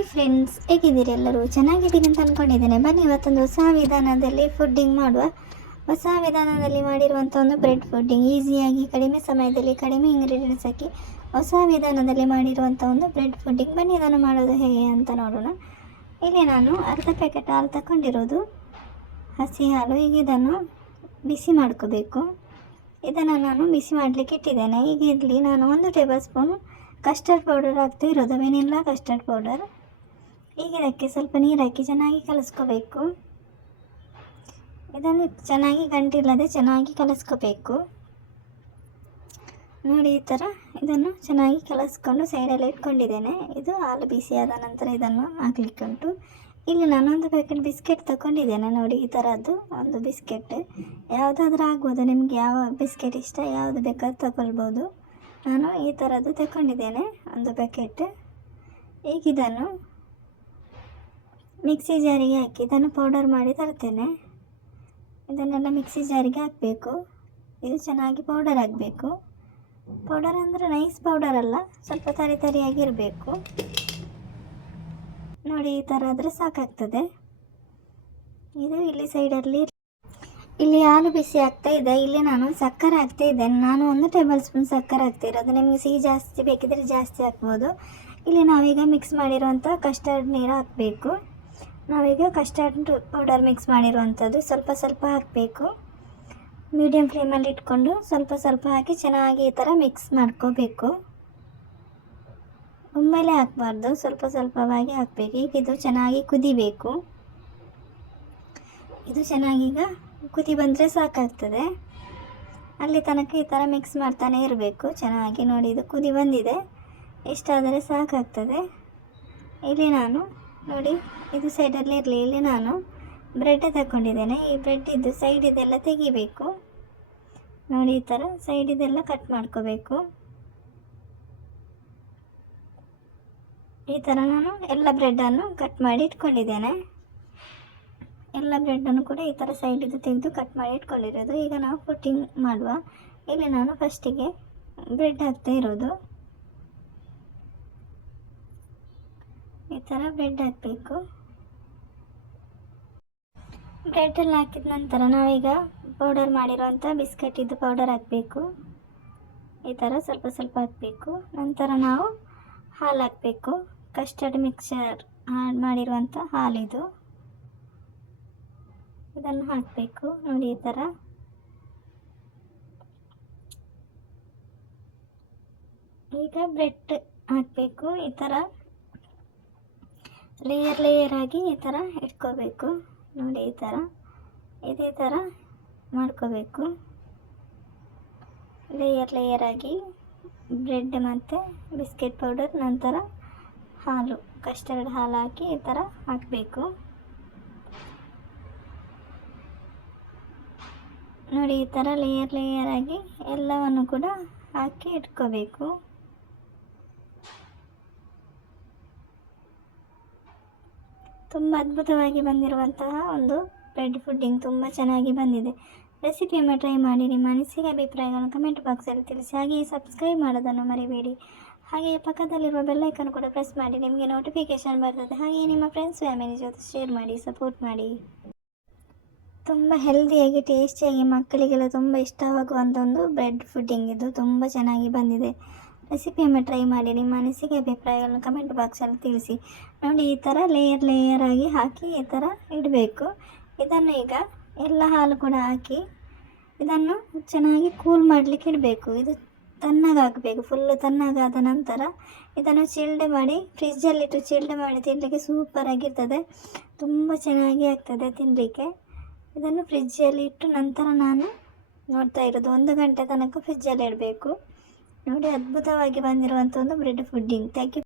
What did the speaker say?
Hi friends ಹೇಗಿದ್ದೀರಿ ಎಲ್ಲರೂ? ಚೆನ್ನಾಗಿದ್ದೀನಿ ಅಂತ ಅಂದ್ಕೊಂಡಿದ್ದೇನೆ ಬನ್ನಿ, ಇವತ್ತೊಂದು ಹೊಸ ವಿಧಾನದಲ್ಲಿ ಫುಡ್ಡಿಂಗ್ ಮಾಡುವ. ಹೊಸ ವಿಧಾನದಲ್ಲಿ ಮಾಡಿರುವಂಥ ಒಂದು ಬ್ರೆಡ್ ಫುಡ್ಡಿಂಗ್ ಈಸಿಯಾಗಿ ಕಡಿಮೆ ಸಮಯದಲ್ಲಿ, ಕಡಿಮೆ ಇಂಗ್ರೀಡಿಯೆಂಟ್ಸ್ ಹಾಕಿ ಹೊಸ ವಿಧಾನದಲ್ಲಿ ಮಾಡಿರುವಂಥ ಒಂದು ಬ್ರೆಡ್ ಫುಡ್ಡಿಂಗ್ ಬನ್ನಿ, ಇದನ್ನು ಮಾಡೋದು ಹೇಗೆ ಅಂತ ನೋಡೋಣ. ಇಲ್ಲಿ ನಾನು ಅರ್ಧ ಪ್ಯಾಕೆಟ್ ಹಾಲು ತಗೊಂಡಿರೋದು ಹಸಿ ಹಾಲು, ಈಗ ಇದನ್ನು ಬಿಸಿ ಮಾಡ್ಕೋಬೇಕು. ಇದನ್ನು ನಾನು ಬಿಸಿ ಮಾಡಲಿಕ್ಕೆ ಇಟ್ಟಿದ್ದೇನೆ. ಈಗ ಇಲ್ಲಿ ನಾನು ಒಂದು ಟೇಬಲ್ ಸ್ಪೂನ್ ಕಸ್ಟರ್ಡ್ ಪೌಡರ್ ಹಾಕ್ತಾ ಇರೋದು. ವೆನಿಲ್ಲಾ ಕಸ್ಟರ್ಡ್ ಪೌಡರ್ ಈಗ ಇದಕ್ಕೆ ಸ್ವಲ್ಪ ನೀರು ಹಾಕಿ ಚೆನ್ನಾಗಿ ಕಲಿಸ್ಕೋಬೇಕು. ಇದನ್ನು ಚೆನ್ನಾಗಿ ಗಂಟಿಲ್ಲದೆ ಚೆನ್ನಾಗಿ ಕಲಸ್ಕೋಬೇಕು. ನೋಡಿ ಈ ಥರ ಇದನ್ನು ಚೆನ್ನಾಗಿ ಕಲಿಸ್ಕೊಂಡು ಸೈಡಲ್ಲಿ ಇಟ್ಕೊಂಡಿದ್ದೇನೆ. ಇದು ಹಾಲು ಬಿಸಿಯಾದ ನಂತರ ಇದನ್ನು ಹಾಕ್ಲಿಕ್ಕೆ ಉಂಟು. ಇಲ್ಲಿ ನಾನೊಂದು ಪ್ಯಾಕೆಟ್ ಬಿಸ್ಕೆಟ್ ತಗೊಂಡಿದ್ದೇನೆ. ನೋಡಿ ಈ ಥರದ್ದು ಒಂದು ಬಿಸ್ಕೆಟ್. ಯಾವುದಾದ್ರೂ ಆಗ್ಬೋದು. ನಿಮಗೆ ಯಾವ ಬಿಸ್ಕೆಟ್ ಇಷ್ಟ, ಯಾವುದು ಬೇಕಾದ್ರೂ ತಗೊಳ್ಬೋದು. ನಾನು ಈ ಥರದ್ದು ತಗೊಂಡಿದ್ದೇನೆ ಒಂದು ಪ್ಯಾಕೆಟ್ ಈಗ ಇದನ್ನು ಮಿಕ್ಸಿ ಜಾರಿಗೆ ಹಾಕಿ ಇದನ್ನು ಪೌಡರ್ ಮಾಡಿ ತರ್ತೇನೆ. ಇದನ್ನೆಲ್ಲ ಮಿಕ್ಸಿ ಜಾರಿಗೆ ಹಾಕಬೇಕು. ಇದು ಚೆನ್ನಾಗಿ ಪೌಡರ್ ಆಗಬೇಕು. ಪೌಡರ್ ಅಂದರೆ ನೈಸ್ ಪೌಡರ್ ಅಲ್ಲ, ಸ್ವಲ್ಪ ತರಿ ತರಿಯಾಗಿರಬೇಕು ನೋಡಿ, ಈ ಥರ ಆದರೆ ಸಾಕಾಗ್ತದೆ. ಇದು ಇಲ್ಲಿ ಸೈಡಲ್ಲಿ ಇಲ್ಲಿ ಹಾಲು ಬಿಸಿ ಆಗ್ತಾ ಇದೆ. ಇಲ್ಲಿ ನಾನು ಸಕ್ಕರೆ ಹಾಕ್ತಾ ಇದ್ದೇನೆ. ನಾನು ಒಂದು ಟೇಬಲ್ ಸ್ಪೂನ್ ಸಕ್ಕರೆ ಹಾಕ್ತಿರೋದು ನಿಮಗೆ ಸಿಹಿ ಜಾಸ್ತಿ ಬೇಕಿದ್ರೆ ಜಾಸ್ತಿ ಹಾಕ್ಬೋದು. ಇಲ್ಲಿ ನಾವೀಗ ಮಿಕ್ಸ್ ಮಾಡಿರುವಂಥ ಕಸ್ಟರ್ಡ್ ನೀರು ಹಾಕಬೇಕು. ನಾವೀಗ ಕಸ್ಟರ್ಡ್ ಪೌಡರ್ ಮಿಕ್ಸ್ ಮಾಡಿರುವಂಥದ್ದು ಸ್ವಲ್ಪ ಸ್ವಲ್ಪ ಹಾಕಬೇಕು. ಮೀಡಿಯಮ್ ಫ್ಲೇಮಲ್ಲಿ ಇಟ್ಕೊಂಡು ಸ್ವಲ್ಪ ಸ್ವಲ್ಪ ಹಾಕಿ ಚೆನ್ನಾಗಿ ಈ ಥರ ಮಿಕ್ಸ್ ಮಾಡ್ಕೋಬೇಕು. ಒಮ್ಮೆಲೆ ಹಾಕಬಾರ್ದು, ಸ್ವಲ್ಪ ಸ್ವಲ್ಪವಾಗಿ ಹಾಕಬೇಕು. ಈಗ ಇದು ಚೆನ್ನಾಗಿ ಕುದಿಬೇಕು. ಇದು ಚೆನ್ನಾಗೀಗ ಕುದಿ ಬಂದರೆ ಸಾಕಾಗ್ತದೆ. ಅಲ್ಲಿ ತನಕ ಈ ಥರ ಮಿಕ್ಸ್ ಮಾಡ್ತಾನೆ ಇರಬೇಕು. ಚೆನ್ನಾಗಿ ನೋಡಿ ಇದು ಕುದಿ ಬಂದಿದೆ. ಎಷ್ಟಾದರೆ ಸಾಕಾಗ್ತದೆ. ಇಲ್ಲಿ ನಾನು ನೋಡಿ, ಇದು ಸೈಡಲ್ಲಿ ಇರಲಿ ಇಲ್ಲಿ ನಾನು. ಬ್ರೆಡ್ ತಗೊಂಡಿದ್ದೇನೆ ಈ ಬ್ರೆಡ್ ಇದು ಸೈಡ್ ಇದೆಲ್ಲ ತೆಗಿಬೇಕು. ನೋಡಿ, ಈ ಥರ ಸೈಡ್ ಇದೆಲ್ಲ ಕಟ್ ಮಾಡ್ಕೋಬೇಕು. ಈ ಥರ ನಾನು ಎಲ್ಲ ಬ್ರೆಡ್ಡನ್ನು ಕಟ್ ಮಾಡಿ ಇಟ್ಕೊಂಡಿದ್ದೇನೆ. ಎಲ್ಲ ಬ್ರೆಡ್ಡನ್ನು ಕೂಡ ಈ ಥರ ಸೈಡಿದ್ದು ತೆಗೆದು ಕಟ್ ಮಾಡಿ ಇಟ್ಕೊಂಡಿರೋದು. ಈಗ ನಾವು ಫುಟ್ಟಿಂಗ್ ಮಾಡುವ. ಇಲ್ಲಿ ನಾನು ಫಸ್ಟಿಗೆ ಬ್ರೆಡ್ ಹಾಕ್ತಾ ಇರೋದು. ಈ ಥರ ಬ್ರೆಡ್ ಹಾಕಬೇಕು. ಬ್ರೆಡಲ್ಲಿ ಹಾಕಿದ ನಂತರ ನಾವೀಗ ಪೌಡರ್ ಮಾಡಿರೋಂಥ ಬಿಸ್ಕೆಟಿದ್ದು ಪೌಡರ್ ಹಾಕಬೇಕು. ಈ ಥರ ಸ್ವಲ್ಪ ಸ್ವಲ್ಪ ಹಾಕಬೇಕು. ನಂತರ ನಾವು ಹಾಲು ಹಾಕಬೇಕು. ಕಸ್ಟರ್ಡ್ ಮಿಕ್ಸರ್ ಮಾಡಿರುವಂಥ ಹಾಲಿದು ಇದನ್ನು ಹಾಕಬೇಕು. ನೋಡಿ ಈ ಥರ. ಈಗ ಬ್ರೆಡ್ ಹಾಕಬೇಕು. ಈ ಥರ ಲೇಯರ್ ಲೇಯರ್ ಆಗಿ ಈ ಥರ ಇಟ್ಕೋಬೇಕು. ನೋಡಿ ಈ ಥರ ಇದೇ ಥರ ಮಾಡ್ಕೋಬೇಕು. ಲೇಯರ್ ಲೇಯರ್ ಆಗಿ ಬ್ರೆಡ್ ಮತ್ತು ಬಿಸ್ಕೆಟ್ ಪೌಡರ್ ನಂತರ ಹಾಲು ಕಸ್ಟರ್ಡ್ ಹಾಲು ಹಾಕಿ ಈ ಥರ ಹಾಕಬೇಕು. ನೋಡಿ ಈ ಥರ ಲೇಯರ್ ಲೇಯರ್ ಆಗಿ ಎಲ್ಲವನ್ನು ಕೂಡ ಹಾಕಿ ಇಟ್ಕೋಬೇಕು. ತುಂಬ ಅದ್ಭುತವಾಗಿ ಬಂದಿರುವಂತಹ ಒಂದು ಬ್ರೆಡ್ ಫುಡ್ಡಿಂಗ್ ತುಂಬ ಚೆನ್ನಾಗಿ ಬಂದಿದೆ. ರೆಸಿಪಿಯನ್ನು ಟ್ರೈ ಮಾಡಿ, ನಿಮ್ಮ ಅನಿಸಿಕೆ, ಅಭಿಪ್ರಾಯಗಳನ್ನು ಕಮೆಂಟ್ ಬಾಕ್ಸಲ್ಲಿ ತಿಳಿಸಿ, ಹಾಗೆಯೇ ಸಬ್ಸ್ಕ್ರೈಬ್ ಮಾಡೋದನ್ನು ಮರಿಬೇಡಿ. ಹಾಗೆಯೇ ಪಕ್ಕದಲ್ಲಿರುವ ಬೆಲ್ಲೈಕನ್ ಕೂಡ ಪ್ರೆಸ್ ಮಾಡಿ, ನಿಮಗೆ ನೋಟಿಫಿಕೇಷನ್ ಬರ್ತದೆ. ಹಾಗೆಯೇ ನಿಮ್ಮ ಫ್ರೆಂಡ್ಸ್ ಫ್ಯಾಮಿಲಿ ಜೊತೆ ಶೇರ್ ಮಾಡಿ ಸಪೋರ್ಟ್ ಮಾಡಿ. ತುಂಬ ಹೆಲ್ದಿಯಾಗಿ ಟೇಸ್ಟಿಯಾಗಿ ಮಕ್ಕಳಿಗೆಲ್ಲ ತುಂಬ ಇಷ್ಟವಾಗುವಂಥ ಒಂದು ಬ್ರೆಡ್ ಫುಡ್ಡಿಂಗ್ ಇದು. ತುಂಬ ಚೆನ್ನಾಗಿ ಬಂದಿದೆ. ರೆಸಿಪಿಯನ್ನು ಟ್ರೈ ಮಾಡಿ, ನಿಮ್ಮ ಅನಿಸಿಕೆ, ಅಭಿಪ್ರಾಯಗಳನ್ನು ಕಮೆಂಟ್ ಬಾಕ್ಸಲ್ಲಿ ತಿಳಿಸಿ. ನೋಡಿ, ಈ ಥರ ಲೇಯರ್ ಲೇಯರ್ ಆಗಿ ಹಾಕಿ ಈ ಥರ ಇಡಬೇಕು. ಇದನ್ನು ಈಗ ಎಲ್ಲ ಹಾಲು ಕೂಡ ಹಾಕಿ ಇದನ್ನು ಚೆನ್ನಾಗಿ ಕೂಲ್ ಮಾಡಲಿಕ್ಕೆ ಇಡಬೇಕು. ಇದು ತಣ್ಣಗಾಗಬೇಕು ಫುಲ್ಲು ತಣ್ಣಗಾದ ನಂತರ ಇದನ್ನು ಚಿಲ್ಡೆ ಮಾಡಿ ಫ್ರಿಜ್ಜಲ್ಲಿಟ್ಟು ಚಿಲ್ಡೆ ಮಾಡಿ ತಿನ್ನಲಿಕ್ಕೆ ಸೂಪರಾಗಿರ್ತದೆ ತುಂಬ ಚೆನ್ನಾಗಿ ಆಗ್ತದೆ ತಿನ್ನಲಿಕ್ಕೆ ಇದನ್ನು ಫ್ರಿಜ್ಜಲ್ಲಿ ಇಟ್ಟು ನಂತರ ನಾನು ನೋಡ್ತಾ ಇರೋದು, ಒಂದು ಗಂಟೆ ತನಕ ಫ್ರಿಜ್ಜಲ್ಲಿ ಇಡಬೇಕು. ನೋಡಿ ಅದ್ಭುತವಾಗಿ ಬಂದಿರುವಂಥ ಒಂದು ಬ್ರೆಡ್ ಫುಡ್ಡಿಂಗ್. Thank you